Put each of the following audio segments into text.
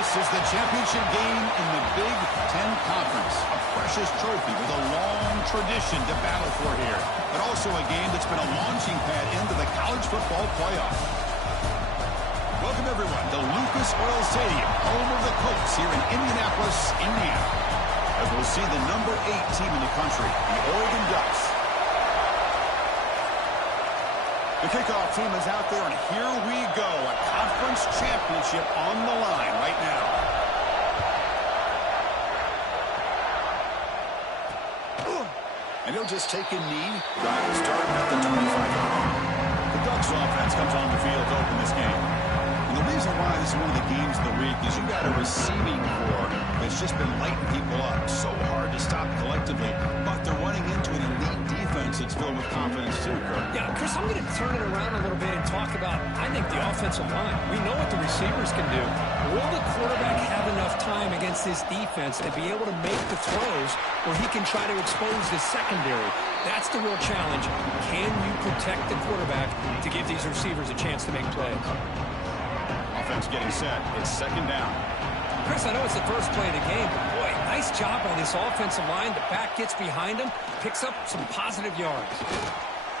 This is the championship game in the Big Ten Conference. A precious trophy with a long tradition to battle for here. But also a game that's been a launching pad into the college football playoff. Welcome, everyone, to Lucas Oil Stadium, home of the Colts here in Indianapolis, Indiana. As we'll see the number 8 team in the country, the Oregon Ducks. The kickoff team is out there, and here we go. A conference championship on the line right now. And he'll just take a knee. Drive will start at the 25-yard line. The Ducks offense comes on the field to open this game. And the reason why this is one of the games of the week is you got a receiving core that's just been lighting people up. So hard to stop collectively, but they're running into an elite defense that's filled with confidence too, Kirk. Yeah, Chris, I'm going to turn it around a little bit and talk about, I think, the offensive line. We know what the receivers can do. Will the quarterback have enough time against this defense to be able to make the throws where he can try to expose the secondary? That's the real challenge. Can you protect the quarterback to give these receivers a chance to make plays? Offense getting set. It's second down. Chris, I know it's the first play of the game, but boy, nice job by this offensive line. The back gets behind him, picks up some positive yards.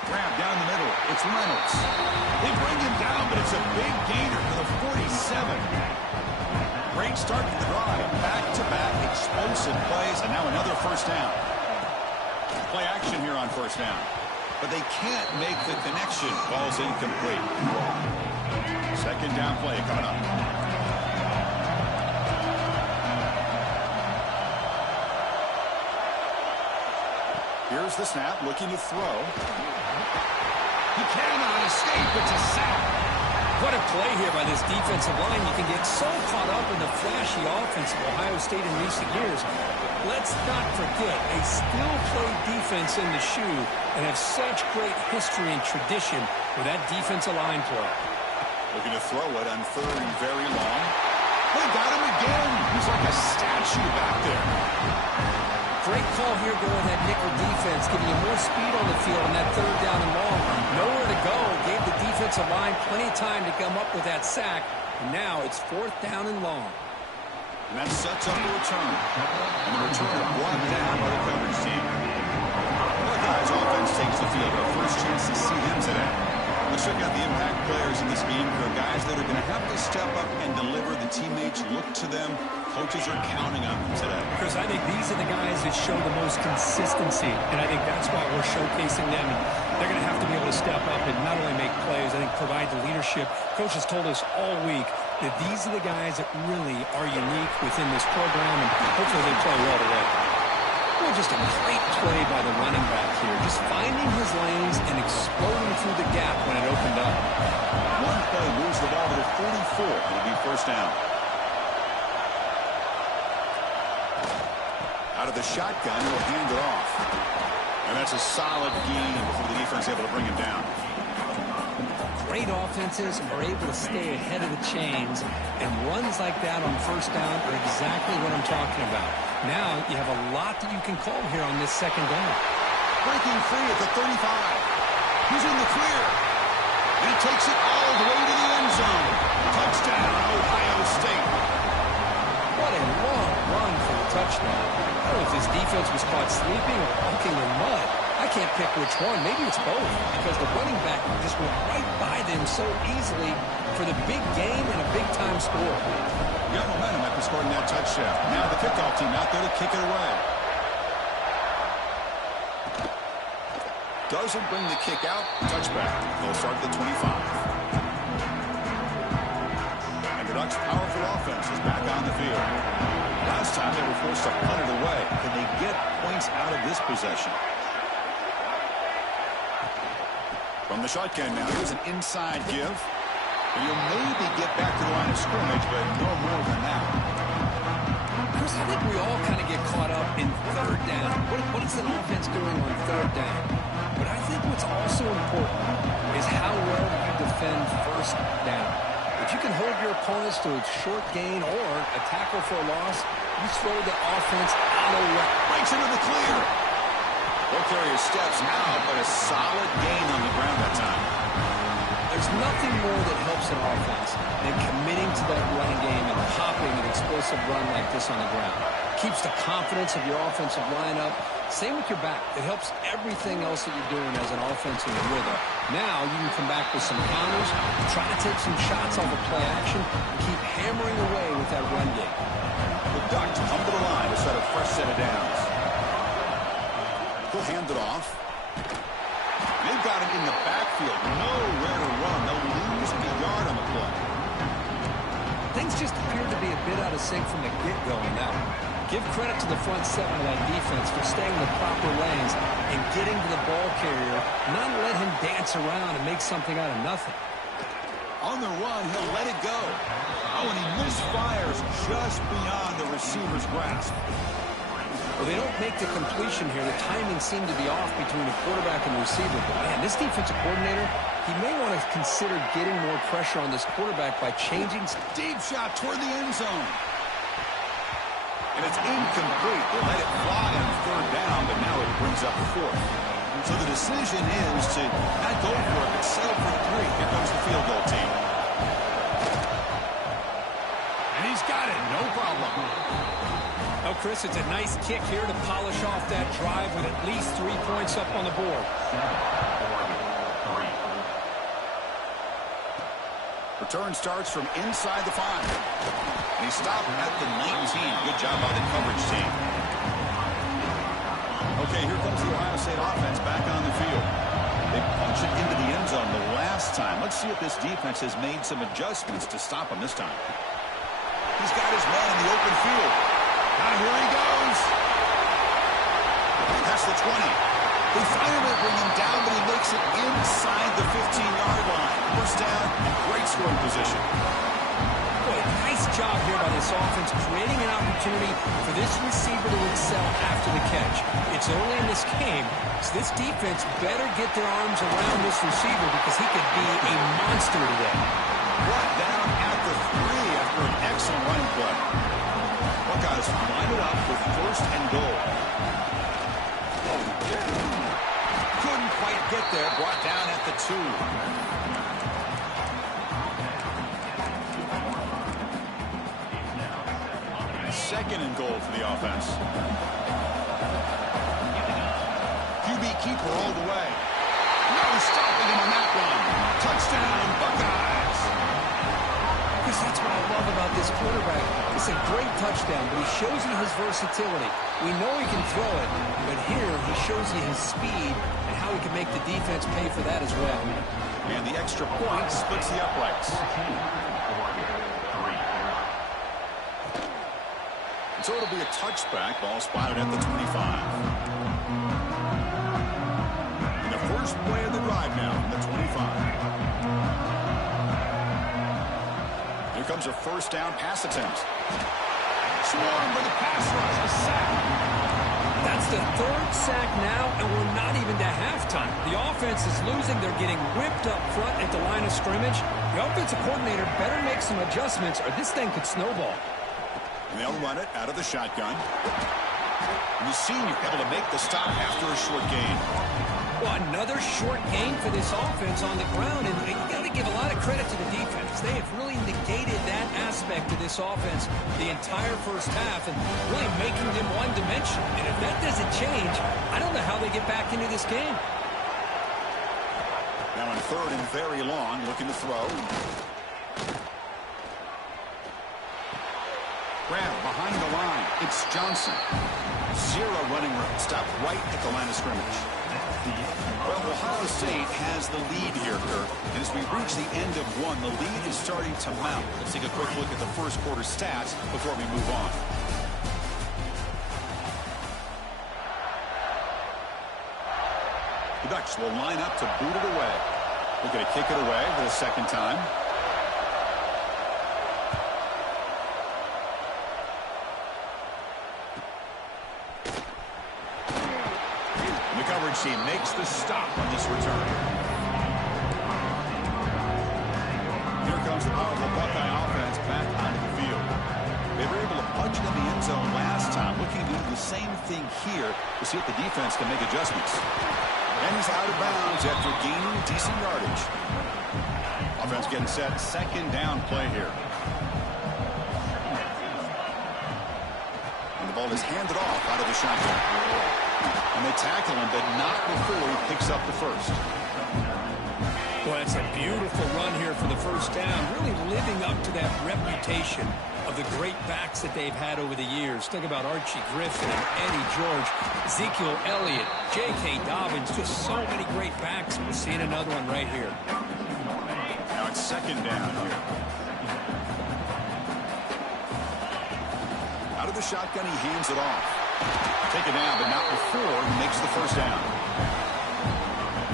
Grab down the middle. It's Reynolds. They bring him down, but it's a big gainer for the 47. Great start to the drive. Back-to-back explosive plays, and now another first down. Play action here on first down. But they can't make the connection. Ball's incomplete. Second down play coming up. Here's the snap, looking to throw. He cannot escape. It's a sack. What a play here by this defensive line. You can get so caught up in the flashy offense of Ohio State in recent years. Let's not forget, a still play defense in the shoe and have such great history and tradition with that defensive line play. Looking to throw it on third and very long. They got him again. He's like a statue back there. Great call here going that nickel defense, giving you more speed on the field on that third down and long. Nowhere to go. Gave the defensive line plenty of time to come up with that sack. And now it's fourth down and long. And that sets up the return. And the return brought down by the coverage team. Buckeyes offense takes the field. Our first chance to see them today. Let's check out the impact players in this game. There are guys that are going to have to step up and deliver. The teammates look to them. Coaches are counting on them today. Chris, I think these are the guys that show the most consistency, and I think that's why we're showcasing them. And they're going to have to be able to step up and not only make plays, I think provide the leadership. Coach has told us all week that these are the guys that really are unique within this program, and hopefully they play well today. Well, just a great play by the running back here, just finding his lanes and exploding through the gap when it opened up. One play moves the ball to the 44. It'll be first down. Out of the shotgun, he'll hand it off. And that's a solid gain before the defense able to bring him down. Great offenses are able to stay ahead of the chains, and runs like that on first down are exactly what I'm talking about. Now you have a lot that you can call here on this second down. Breaking free at the 35. He's in the clear. And he takes it all the way to the end zone. Touchdown, Ohio State. What a long run for a touchdown. I don't know if this defense was caught sleeping or walking in mud. I can't pick which one. Maybe it's both, because the running back just went right by them so easily for the big game and a big-time score. Got momentum after scoring that touchdown. Now the kickoff team out there to kick it away. Doesn't bring the kick out. Touchback. They'll start at the 25. And the Ducks' powerful offense is back on the field. Last time they were forced to punt it away. Can they get points out of this possession? From the shotgun now, here's an inside give. And you'll maybe get back to the line of scrimmage, but no more than that. Chris, I think we all kind of get caught up in third down. What is an offense doing on third down? But I think what's also important is how well you defend first down. If you can hold your opponents to a short gain or a tackle for a loss, you throw the offense out of whack. Breaks into the clear. Will carry his steps now, but a solid gain on the ground that time. There's nothing more that helps an offense than committing to that running game and popping an explosive run like this on the ground. Keeps the confidence of your offensive lineup. Same with your back. It helps everything else that you're doing as an offense in the rhythm. Now you can come back with some counters, try to take some shots off of play action, and keep hammering away with that run game. The Ducks come to the line to set a fresh set of downs. He'll hand it off. They've got him in the backfield. Nowhere to run. They'll lose a yard on the play. Things just appeared to be a bit out of sync from the get-go on that one. Give credit to the front seven of that defense for staying in the proper lanes and getting to the ball carrier, not let him dance around and make something out of nothing. On the run, he'll let it go. Oh, and he misfires just beyond the receiver's grasp. Well, they don't make the completion here. The timing seemed to be off between the quarterback and the receiver. But, man, this defensive coordinator, he may want to consider getting more pressure on this quarterback by changing. Deep shot toward the end zone. And it's incomplete. They let it fly on third down, but now it brings up the fourth. So the decision is to not go for it, but settle for 3. Here comes the field goal team. And he's got it. No problem. Oh, Chris, it's a nice kick here to polish off that drive with at least 3 points up on the board. Return starts from inside the 5. And he stopped at the 19. Good job by the coverage team. Okay, here comes the Ohio State offense back on the field. They punch it into the end zone the last time. Let's see if this defense has made some adjustments to stop him this time. He's got his man in the open field. Now here he goes. That's the 20. They finally bring him down, but he makes it inside the 15-yard line. First down, great scoring position. Boy, nice job here by this offense, creating an opportunity for this receiver to excel after the catch. It's early in this game, so this defense better get their arms around this receiver because he could be a monster today. Brought down at the 3 after an excellent running play. Buckeyes line it up with first and goal. Couldn't quite get there. Brought down at the 2. Second and goal for the offense. QB keeper all the way. No stopping him on that one. Touchdown, Buckeyes. Because that's what I love about this quarterback. It's a great touchdown, but he shows you his versatility. We know he can throw it, but here he shows you his speed and how he can make the defense pay for that as well. And the extra point splits the uprights. So it'll be a touchback. Ball spotted at the 25. And the first play of the drive now from the 25. Here comes a first down pass attempt. Swarmed by the pass rush. A sack. That's the 3rd sack now, and we're not even to halftime. The offense is losing. They're getting whipped up front at the line of scrimmage. The offensive coordinator better make some adjustments, or this thing could snowball. And they'll run it out of the shotgun. And the senior able to make the stop after a short gain. Well, another short gain for this offense on the ground, and you got to give a lot of credit to the defense. They have really negated that aspect of this offense the entire first half and really making them one-dimensional. And if that doesn't change, I don't know how they get back into this game. Now on 3rd and very long, looking to throw. Grab behind the line. It's Johnson. 0 running room. Stopped right at the line of scrimmage. Well, Ohio State has the lead here, Kirk. And as we reach the end of 1, the lead is starting to mount. Let's take a quick look at the first quarter stats before we move on. The Ducks will line up to boot it away. We're going to kick it away for the second time. She makes the stop on this return. Here comes the powerful Buckeye offense back onto the field. They were able to punch it in the end zone last time. Looking to do the same thing here to see if the defense can make adjustments. And he's out of bounds after gaining decent yardage. offense getting set. Second down play here. And the ball is handed off out of the shotgun. And they tackle him, but not before he picks up the first. Well, that's a beautiful run here for the first down, really living up to that reputation of the great backs that they've had over the years. Think about Archie Griffin and Eddie George, Ezekiel Elliott, J.K. Dobbins, just so many great backs. We're seeing another one right here. Now it's second down here. Out of the shotgun, he hands it off. Take it down, but not before he makes the first down.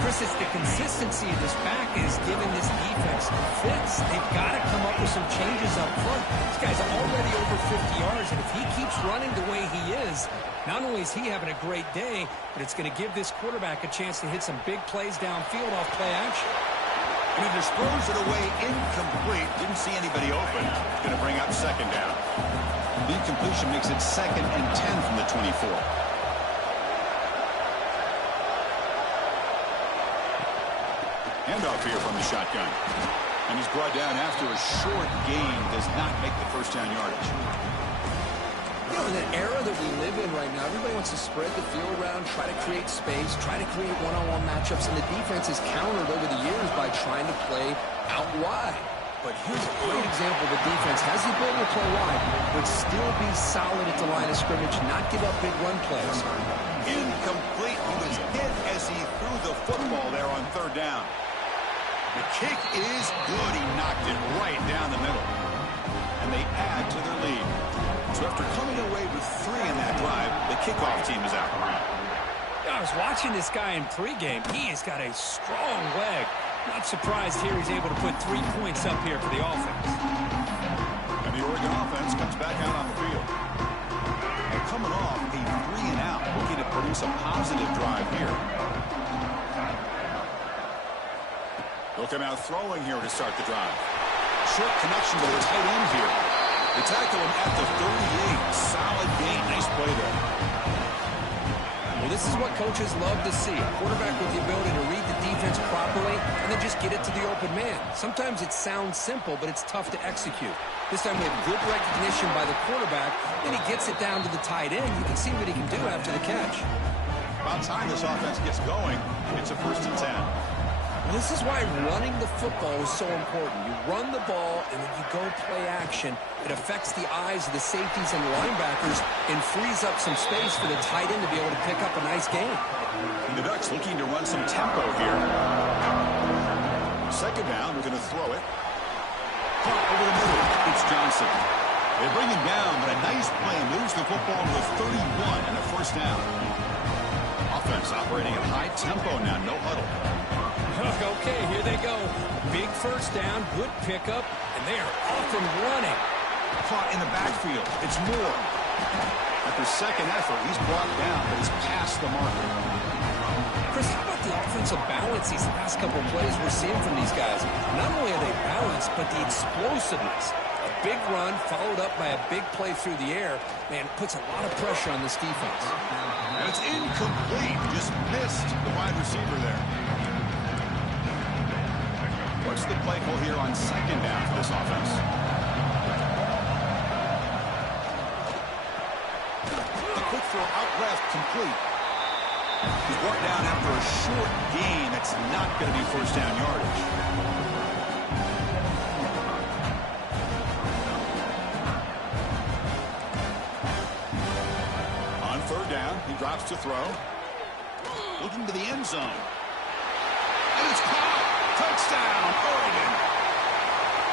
Chris, it's the consistency of this back is giving this defense fits. They've got to come up with some changes up front. This guy's already over 50 yards, and if he keeps running the way he is, not only is he having a great day, but it's going to give this quarterback a chance to hit some big plays downfield off play action. And he just throws it away incomplete. Didn't see anybody open. Going to bring up second down. The incompletion makes it 2nd and 10 from the 24. Handoff here from the shotgun. And he's brought down after a short gain. Does not make the first down yardage. You know, in an era that we live in right now, everybody wants to spread the field around, try to create space, try to create one-on-one matchups, and the defense is countered over the years by trying to play out wide. But here's a great example of a defense has the ability to play wide, but still be solid at the line of scrimmage, not give up big run plays. Incomplete. He was hit as he threw the football there on third down. The kick is good. He knocked it right down the middle. And they add to their lead. So after coming away with 3 in that drive, the kickoff team is out. I was watching this guy in pregame. He has got a strong leg. Not surprised here he's able to put 3 points up here for the offense. And the Oregon offense comes back out on the field. And coming off a 3 and out, looking to produce a positive drive here. They'll come out throwing here to start the drive. Short connection to the tight end here. They tackle him at the 38. Solid gain. Nice play there. Well, this is what coaches love to see. A quarterback with the ability to read the defense properly and then just get it to the open man. Sometimes it sounds simple, but it's tough to execute. This time we have good recognition by the quarterback. Then he gets it down to the tight end. You can see what he can do after the catch. About time this offense gets going. It's a 1st and 10. This is why running the football is so important. You run the ball, and then you go play action. It affects the eyes of the safeties and linebackers and frees up some space for the tight end to be able to pick up a nice gain. The Ducks looking to run some tempo here. Second down, we're going to throw it. Punt over the middle. It's Johnson. They bring him down, but a nice play moves the football to a 31 and a first down. Offense operating at high tempo now, no huddle. Okay, here they go. Big first down, good pickup, and they are off and running. Caught in the backfield. It's Moore. After second effort, he's brought down, but he's past the marker. Chris, how about the offensive balance these last couple of plays we're seeing from these guys? Not only are they balanced, but the explosiveness. A big run followed up by a big play through the air. Man, it puts a lot of pressure on this defense. And it's incomplete. Just missed the wide receiver there. What's the play call here on second down for this offense? A quick throw out left, complete. He's brought down after a short gain. That's not going to be first down yardage. On third down, he drops to throw. Looking to the end zone. And it's caught. Touchdown, Oregon.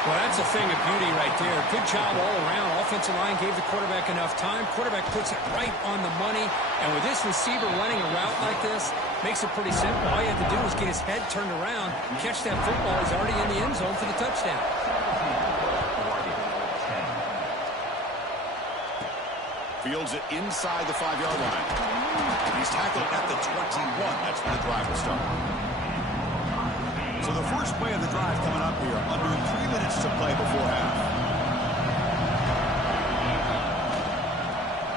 Well, that's a thing of beauty right there. Good job all around. Offensive line gave the quarterback enough time. Quarterback puts it right on the money. And with this receiver running a route like this, makes it pretty simple. All you have to do is get his head turned around, catch that football. He's already in the end zone for the touchdown. Fields it inside the 5-yard line. He's tackled at the 21. That's where the drive will start. So the first play of the drive coming up here. Under 3 minutes to play before half.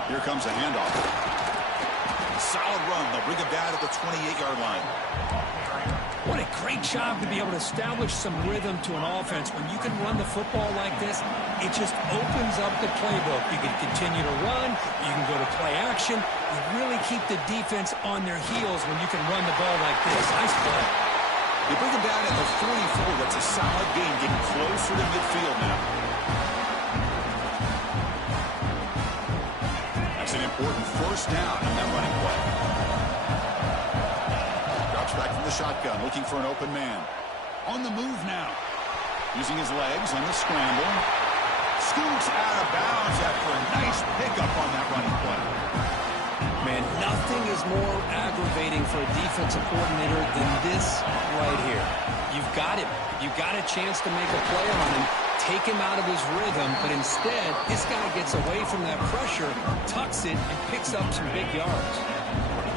Here comes a handoff. solid run. They'll bring him down at the 28-yard line. What a great job to be able to establish some rhythm to an offense. When you can run the football like this, it just opens up the playbook. You can continue to run. You can go to play action. You really keep the defense on their heels when you can run the ball like this. Nice play. They bring him down at the 44. That's a solid gain, getting closer to midfield now. That's an important first down on that running play. Drops back from the shotgun, looking for an open man. On the move now. Using his legs on the scramble. Scoots out of bounds after a nice pickup on that running play. Man, nothing is more aggravating for a defensive coordinator than this right here. You've got him. You've got a chance to make a play on him, take him out of his rhythm, but instead, this guy gets away from that pressure, tucks it, and picks up some big yards.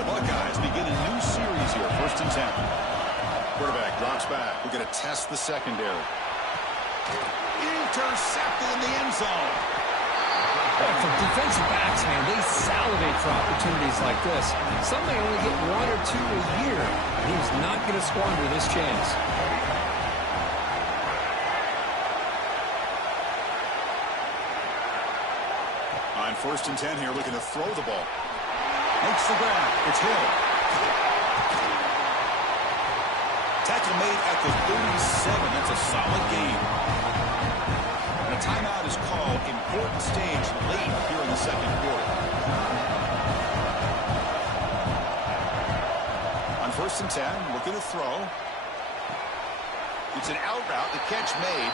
The Buckeyes begin a new series here, 1st and 10. Quarterback drops back. We're going to test the secondary. Intercepted in the end zone. For defensive backs, man, they salivate for opportunities like this. Some may only get 1 or 2 a year. He's not going to squander this chance. On 1st and 10 here, looking to throw the ball. Makes the grab. It's Hill. Tackle made at the 37. That's a solid gain. And a timeout is called. Important stage late here in the second quarter. On 1st and 10, looking to throw. It's an out route. The catch made.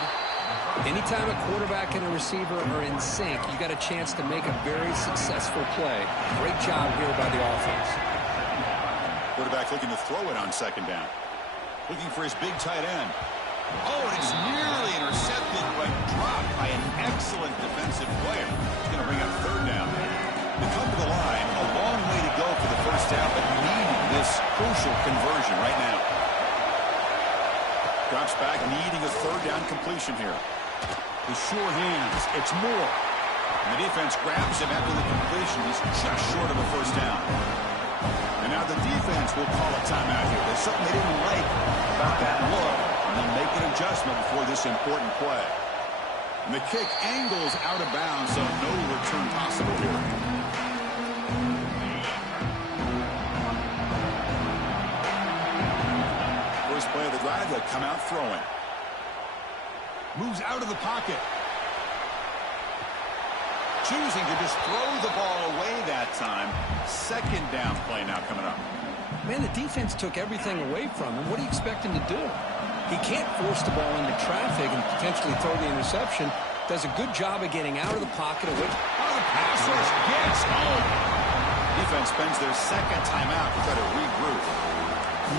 Anytime a quarterback and a receiver are in sync, you got a chance to make a very successful play. Great job here by the offense. Quarterback looking to throw it on 2nd down. Looking for his big tight end. Oh, and it's nearly intercepted, but dropped by an excellent defensive player. It's going to bring up 3rd down. They come to the line, a long way to go for the 1st down, but needing this crucial conversion right now. Drops back, needing a 3rd down completion here. With sure hands, it's Moore. And the defense grabs him after the completion. He's just short of a 1st down. And now the defense will call a timeout here. There's something they didn't like about that look. And they'll make an adjustment before this important play. And the kick angles out of bounds, so no return possible here. First play of the drive, they'll come out throwing. Moves out of the pocket. Choosing to just throw the ball away that time. 2nd down play now coming up. Man, the defense took everything away from him. What do you expect him to do? He can't force the ball into traffic and potentially throw the interception. Does a good job of getting out of the pocket. The pass rush gets home. Defense spends their 2nd timeout to try to regroup.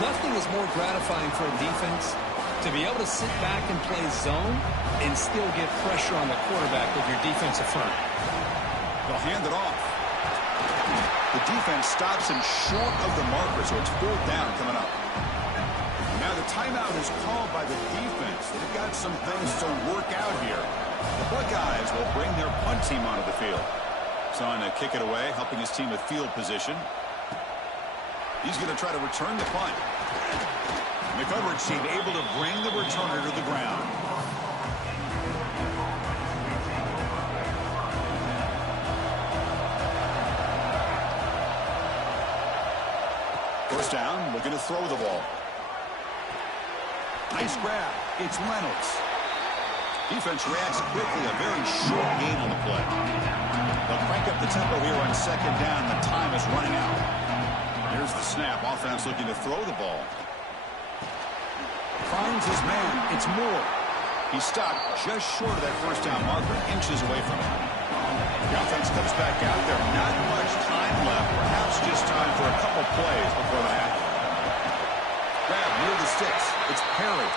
Nothing is more gratifying for a defense to be able to sit back and play zone and still get pressure on the quarterback with your defensive front. They'll hand it off. The defense stops him short of the marker, so it's 4th down coming up. Now the timeout is called by the defense. They've got some things to work out here. The Buckeyes will bring their punt team onto the field. Son to kick it away, helping his team with field position. He's going to try to return the punt. And the coverage team able to bring the returner to the ground. First down, looking to throw the ball. Nice grab. It's Reynolds. Defense reacts quickly. A very short gain on the play. They'll crank up the tempo here on 2nd down. The time is running out. Here's the snap. Offense looking to throw the ball. Finds his man. It's Moore. He stopped just short of that 1st down marker, inches away from it. The offense comes back out there. Not much time left. Perhaps just time for a couple plays before the half. Grab near the sticks. It's Perry.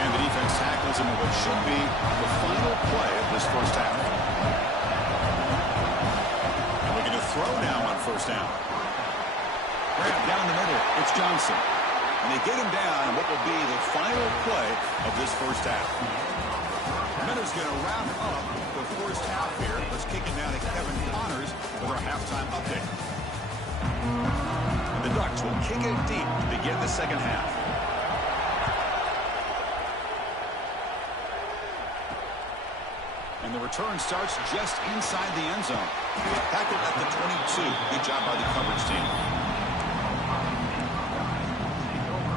And the defense tackles him in what should be the final play of this 1st half. And looking to throw now on 1st down. Grab down the middle. It's Johnson. And they get him down what will be the final play of this 1st half. Miller's going to wrap up the 1st half here. Let's kick it down to Kevin Connors with our halftime update. And the Ducks will kick it deep to begin the second half. And the return starts just inside the end zone. Tackled at the 22. Good job by the coverage team.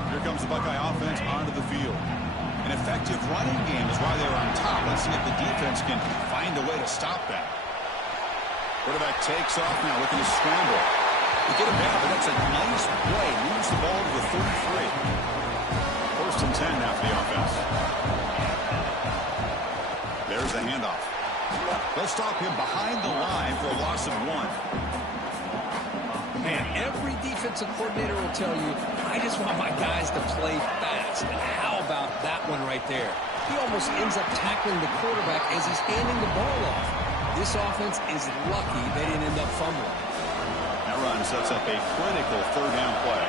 Here comes the Buckeye offense onto the field. An effective running game is why they're on top. Let's see if the defense can find a way to stop that. Quarterback takes off now, looking to scramble. They get him down, but that's a nice play. Moves the ball to the 33. First and 10 now for the offense. There's the handoff. They'll stop him behind the line for a loss of 1. Man, every defensive coordinator will tell you, I just want my guys to play fast. And how about that one right there? He almost ends up tackling the quarterback as he's handing the ball off. This offense is lucky they didn't end up fumbling. That run sets up a critical third down play.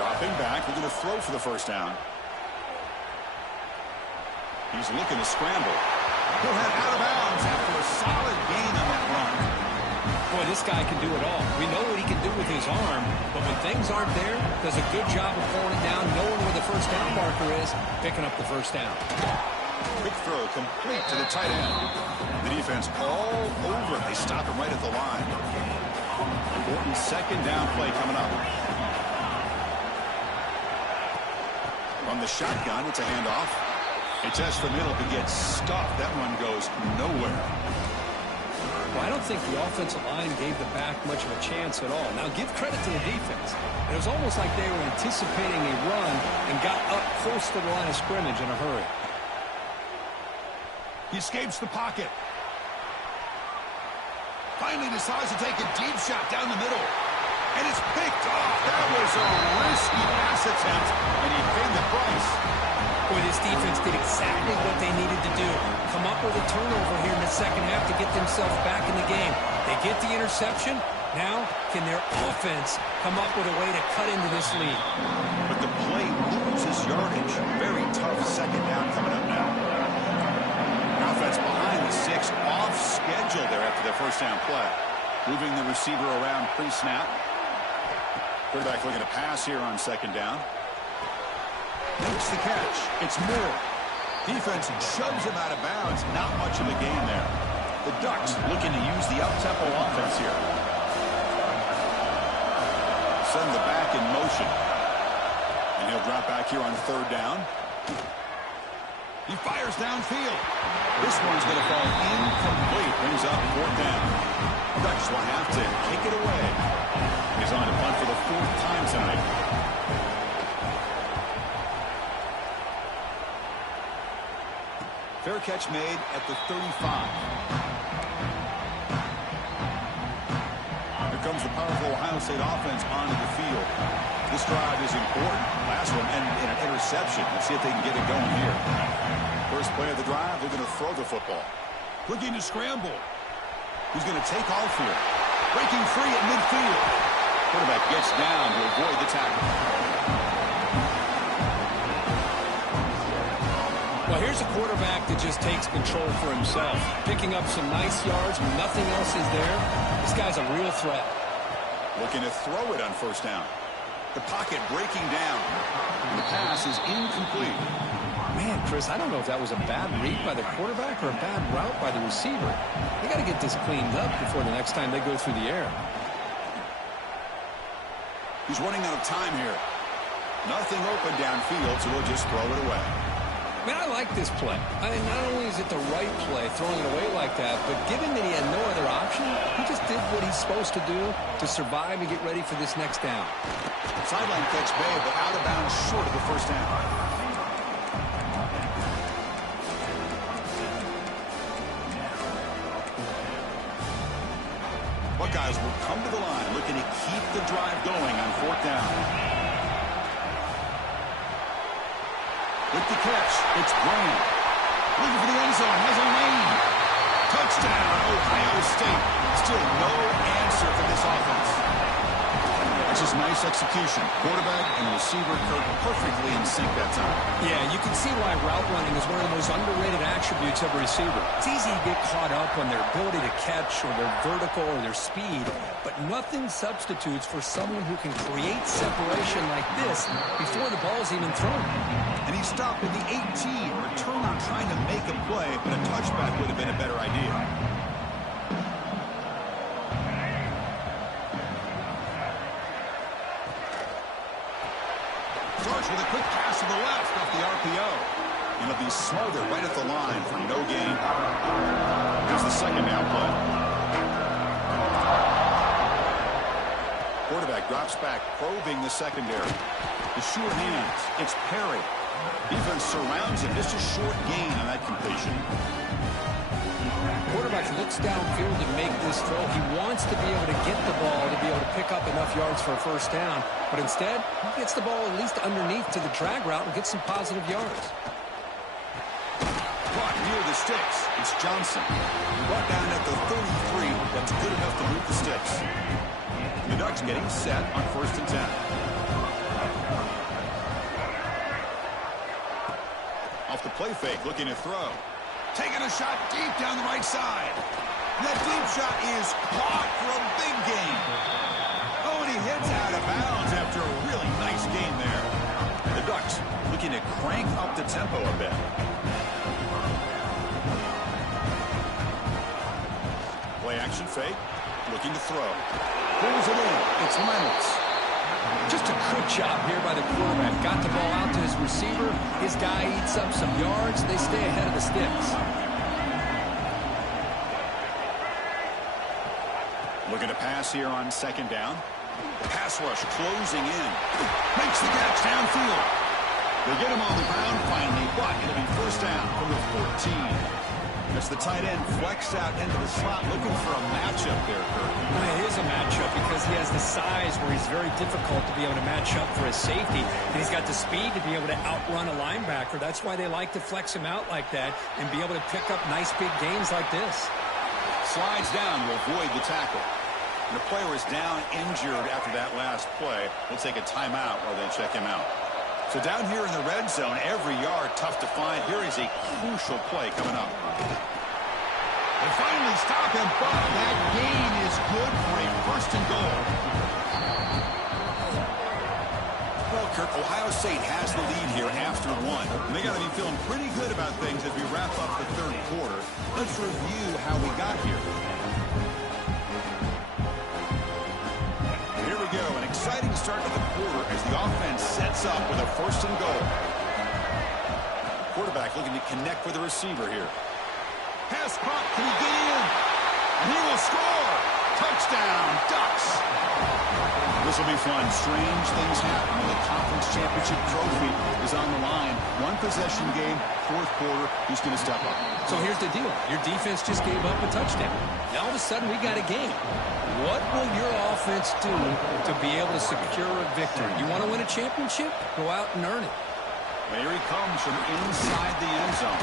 Dropping back, looking to throw for the first down. He's looking to scramble. He'll head out of bounds after a solid gain on that run. Boy, this guy can do it all. We know what he can do with his arm, but when things aren't there, does a good job of pulling it down, knowing where the first down marker is, picking up the first down. Quick throw complete to the tight end. The defense all over it. They stop him right at the line. Important second down play coming up. From the shotgun, it's a handoff. A test for middle could get stuffed. That one goes nowhere. Well, I don't think the offensive line gave the back much of a chance at all. Now, give credit to the defense. It was almost like they were anticipating a run and got up close to the line of scrimmage in a hurry. He escapes the pocket. Finally decides to take a deep shot down the middle. And it's picked off. That was a risky pass attempt, and he paid the price. Boy, this defense did exactly what they needed to do. Come up with a turnover here in the second half to get themselves back in the game. They get the interception. Now, can their offense come up with a way to cut into this lead? But the play loses yardage. Very tough second down coming up now. Offense behind the 6, off schedule there after their first down play. Moving the receiver around pre-snap. Quarterback looking to pass here on second down. Makes the catch. It's Moore. Defense shoves him out of bounds. Not much of a gain there. The Ducks looking to use the up-tempo offense here. Send the back in motion. And he'll drop back here on third down. He fires downfield. This one's going to fall incomplete. Brings up fourth down. Ducks will have to kick it away. He's on to punt for the 4th time tonight. Fair catch made at the 35. Here comes the powerful Ohio State offense onto the field. This drive is important. Last one and an interception. Let's see if they can get it going here. First play of the drive, they're going to throw the football. Looking to scramble. He's going to take off here. Breaking free at midfield. Quarterback gets down to avoid the tackle. Well, here's a quarterback that just takes control for himself. Picking up some nice yards when nothing else is there. This guy's a real threat. Looking to throw it on first down. The pocket breaking down. And the pass is incomplete. Man, Chris, I don't know if that was a bad read by the quarterback or a bad route by the receiver. They got to get this cleaned up before the next time they go through the air. He's running out of time here. Nothing open downfield, so we'll just throw it away. Man, I like this play. I mean, not only is it the right play, throwing it away like that, but given that he had no other option, he just did what he's supposed to do to survive and get ready for this next down. Sideline catch made, but out of bounds short of the first down. Buckeyes will come to the line, looking to keep the drive going on fourth down. With the catch, it's Graham. Looking for the end zone, has a lane. Touchdown, Ohio State. Still no answer for this offense. That's just nice execution. Quarterback and receiver Kirk perfectly in sync that time. Yeah, you can see why route running is one of the most underrated attributes of a receiver. It's easy to get caught up on their ability to catch or their vertical or their speed, but nothing substitutes for someone who can create separation like this before the ball's even thrown. And he stopped at the 18. Returner trying to make a play, but a touchback would have been a better idea. Starts with a quick pass to the left off the RPO. And it'll be smothered right at the line for no gain. Here's the second down play. Quarterback drops back, probing the secondary. The short hands. It's Perry. Defense surrounds him. Just a short gain on that completion. Quarterback looks downfield to make this throw. He wants to be able to get the ball to be able to pick up enough yards for a first down. But instead, he gets the ball at least underneath to the drag route and gets some positive yards. Caught near the sticks. It's Johnson. Brought down at the 33. That's good enough to move the sticks. The Ducks getting set on 1st and 10. Off the play fake, looking to throw. Taking a shot deep down the right side. And that deep shot is caught for a big gain. Oh, and he hits out of bounds after a really nice gain there. The Ducks looking to crank up the tempo a bit. Play action fake. Looking to throw. Pulls it in. It's Reynolds. Just a good job here by the quarterback. Got the ball out to his receiver. His guy eats up some yards. They stay ahead of the sticks. Looking to pass here on 2nd down. Pass rush closing in. Makes the catch downfield. They get him on the ground finally, but it'll be 1st down from the 14. That's the tight end flexed out into the slot, looking for a matchup there, Kirk. Well, it is a matchup because he has the size where he's very difficult to be able to match up for his safety. And he's got the speed to be able to outrun a linebacker. That's why they like to flex him out like that and be able to pick up nice big gains like this. Slides down to avoid the tackle. And the player is down injured after that last play. We'll take a timeout while they check him out. So down here in the red zone, every yard tough to find. Here is a crucial play coming up. They finally stop him, but that gain is good for a 1st and goal. Well, Kirk, Ohio State has the lead here after 1. And they got to be feeling pretty good about things as we wrap up the 3rd quarter. Let's review how we got here. Here we go, an exciting start to the quarter as the offense sets up with a 1st and goal. Quarterback looking to connect with the receiver here. Pass caught, can he get in? And he will score! Touchdown, Ducks! This will be fun. Strange things happen when the conference championship trophy is on the line. 1 possession game, 4th quarter, who's going to step up? So here's the deal. Your defense just gave up a touchdown. Now all of a sudden we got a game. What will your offense do to be able to secure a victory? You want to win a championship? Go out and earn it. Well, here he comes from inside the end zone.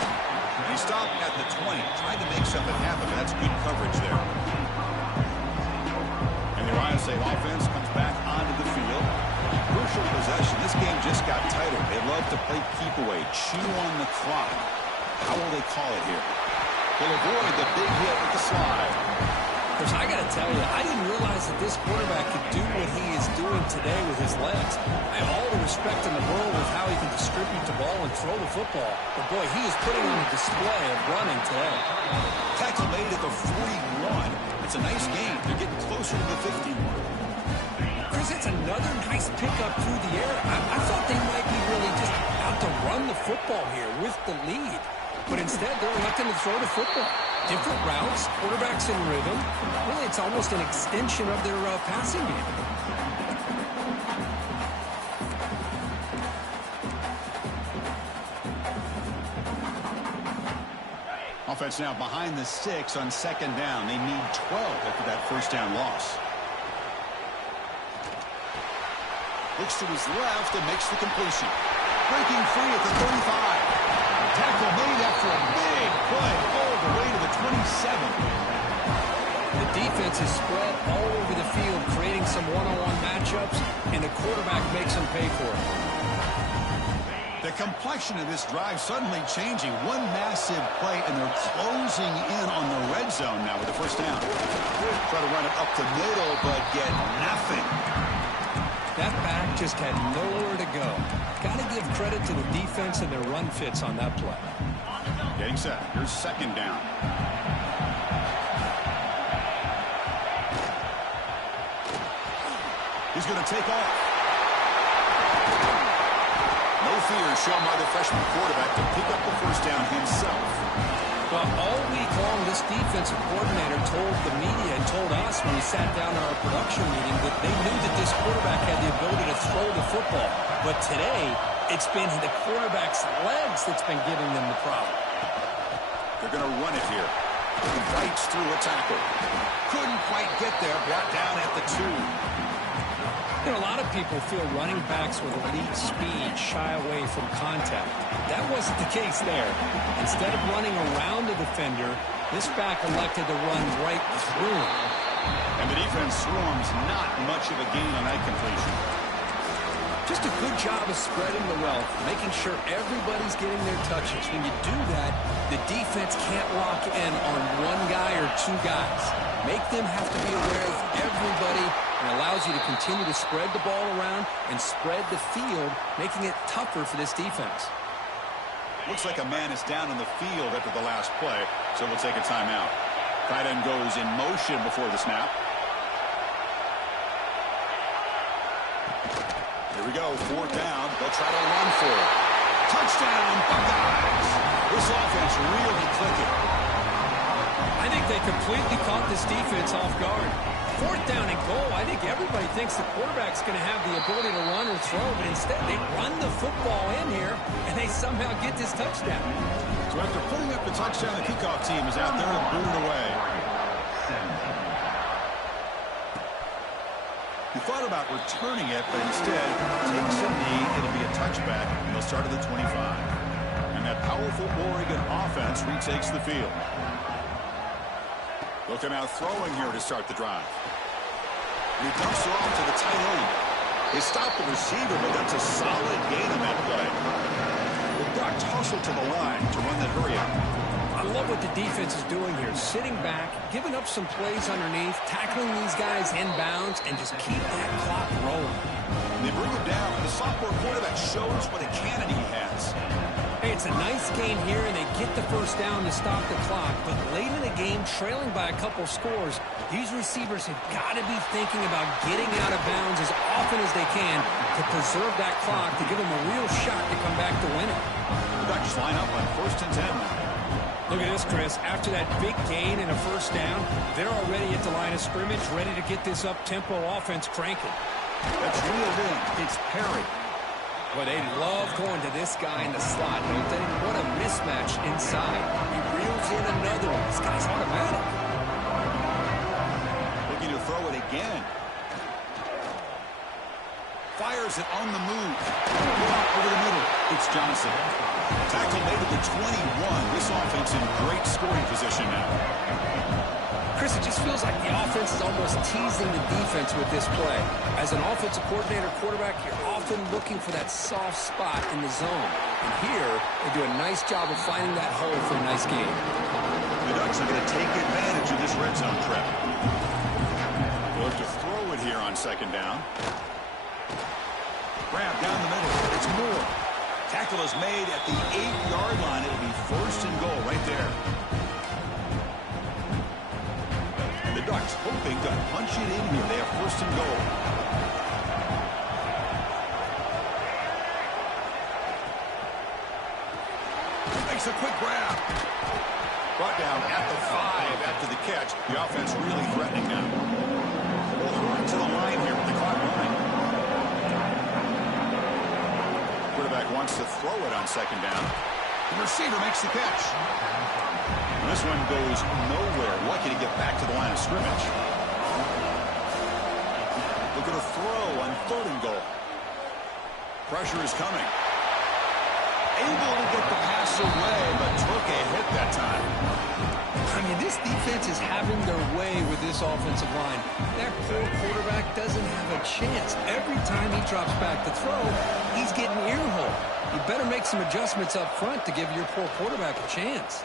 He stopped at the 20, tried to make something happen, but that's good coverage there. And the Ohio State offense comes back onto the field. Crucial possession. This game just got tighter. They love to play keep away, chew on the clock. How will they call it here? They'll avoid the big hit with the slide. Because I got to tell you, I didn't realize that this quarterback could do what he is doing today with his legs. I have all the respect in the world with how he can distribute the ball and throw the football. But, boy, he is putting on a display of running today. Tackle made at the 41. It's a nice game. They're getting closer to the 50 mark. Chris, it's another nice pickup through the air. I thought they might be really just out to run the football here with the lead. But instead, they're electing to throw the football. Different routes, quarterbacks in rhythm. Really, it's almost an extension of their passing game. Offense now behind the 6 on 2nd down. They need 12 after that 1st down loss. Looks to his left and makes the completion. Breaking free at the 35. Tackle made after a big play all the way to the 27. The defense is spread all over the field, creating some one-on-one matchups, and the quarterback makes them pay for it. The complexion of this drive suddenly changing. One massive play, and they're closing in on the red zone now with the first down. Try to run it up the middle, but get nothing. That back just had nowhere to go. Got to give credit to the defense and their run fits on that play. Getting set. Here's second down. He's going to take off. No fear shown by the freshman quarterback to pick up the first down himself. Well, all week long, this defensive coordinator told the media and told us when we sat down in our production meeting that they knew that this quarterback had the ability to throw the football. But today, it's been the quarterback's legs that's been giving them the problem. They're going to run it here. He bites through a tackle. Couldn't quite get there. Brought down at the 2. You know, a lot of people feel running backs with elite speed shy away from contact. That wasn't the case there. Instead of running around the defender, this back elected to run right through him. And the defense swarms not much of a gain on that completion. Just a good job of spreading the wealth, making sure everybody's getting their touches. When you do that, the defense can't lock in on one guy or two guys. Make them have to be aware of everybody, and allows you to continue to spread the ball around and spread the field, making it tougher for this defense. Looks like a man is down in the field after the last play, so we'll take a timeout. Tight end goes in motion before the snap. Here we go, fourth down. They'll try to run for it. Touchdown, Buckeyes! This offense really clicking. I think they completely caught this defense off guard. Fourth down and goal, I think everybody thinks the quarterback's going to have the ability to run or throw, but instead they run the football in here, and they somehow get this touchdown. So after putting up the touchdown, the kickoff team is out there to boot it away. He thought about returning it, but instead takes a knee. It'll be a touchback, and they'll start at the 25. And that powerful Oregon offense retakes the field. Looking out throwing here to start the drive. He dumps it off to the tight end. They stop the receiver, but that's a solid gain on that play. The Ducks hustle to the line to run that hurry up. I love what the defense is doing here. Sitting back, giving up some plays underneath, tackling these guys inbounds, and just keep that clock rolling. And they bring him down. The sophomore quarterback shows what a cannon he has. Hey, it's a nice gain here, and they get the first down to stop the clock. But late in the game, trailing by a couple scores, these receivers have got to be thinking about getting out of bounds as often as they can to preserve that clock, to give them a real shot to come back to win it. The Ducks line up on 1st and 10 now. Look at this, Chris. After that big gain and a first down, they're already at the line of scrimmage, ready to get this up-tempo offense cranking. That's reeled in. It's Perry. Well, they love going to this guy in the slot, don't they? What a mismatch inside. He reels in another one. This guy's automatic. Looking to throw it again. Fires it on the move. Over the middle. It's Johnson. Tackle made at the 21. This offense in great scoring position now. Chris, it just feels like the offense is almost teasing the defense with this play. As an offensive coordinator quarterback, you're often looking for that soft spot in the zone. And here, they do a nice job of finding that hole for a nice game. The Ducks are going to take advantage of this red zone trap. They'll look to throw it here on second down. Grab down the middle. It's Moore. Tackle is made at the 8-yard line. It'll be 1st and goal right there. The Ducks hoping to punch it in here. They have 1st and goal. Makes a quick grab. Brought down at the 5 after the catch. The offense really threatening now. We'll hurry to the line here with the clock running. Quarterback wants to throw it on second down. The receiver makes the catch. And this one goes nowhere. Lucky to get back to the line of scrimmage. Look at a throw on 3rd and goal. Pressure is coming. Able to get the pass away, but took a hit that time. I mean, this defense is having their way with this offensive line. That poor quarterback doesn't have a chance. Every time he drops back to throw, he's getting earhole. You better make some adjustments up front to give your poor quarterback a chance.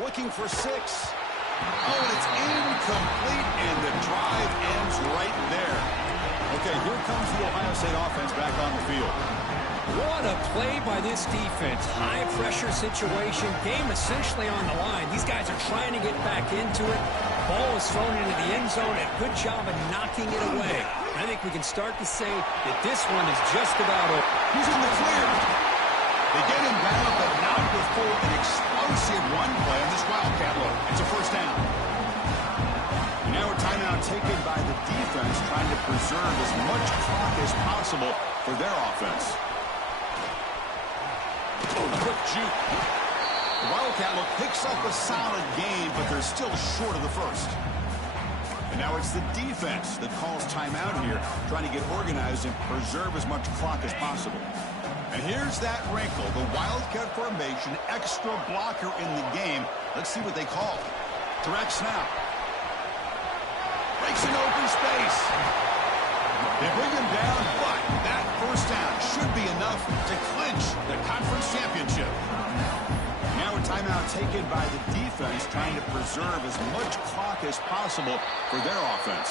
Looking for 6. Oh, and it's incomplete, and the drive ends right there. Okay, here comes the Ohio State offense back on the field. What a play by this defense. High-pressure situation. Game essentially on the line. These guys are trying to get back into it. Ball is thrown into the end zone, and good job of knocking it away. I think we can start to say that this one is just about over. He's in the clear. They get him down, but not before an explosive run play on this Wildcat look. It's a first down. And now a timeout taken by the defense, trying to preserve as much clock as possible for their offense. Quick juke. The Wildcat look picks up a solid game, but they're still short of the first. And now it's the defense that calls timeout here, trying to get organized and preserve as much clock as possible. And here's that wrinkle, the Wildcat formation, extra blocker in the game. Let's see what they call. Direct snap. Breaks an open space. They bring him down, but that first down should be enough to clinch the conference championship. Now a timeout taken by the defense, trying to preserve as much clock as possible for their offense.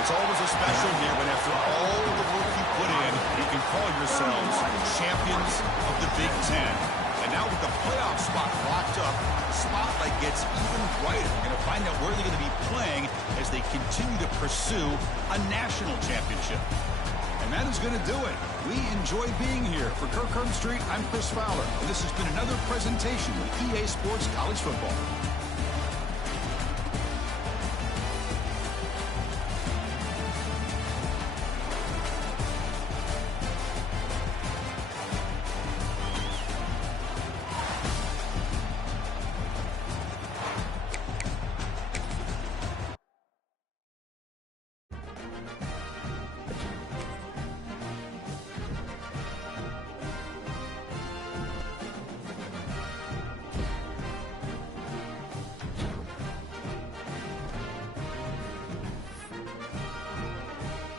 It's always a special year when after all the work you put in, you can call yourselves champions of the Big Ten. And now with the playoff spot locked up, the spotlight gets even brighter. You're going to find out where they're going to be playing as they continue to pursue a national championship. And that is going to do it. We enjoy being here. For Kirk Street, I'm Chris Fowler. And this has been another presentation of EA Sports College Football.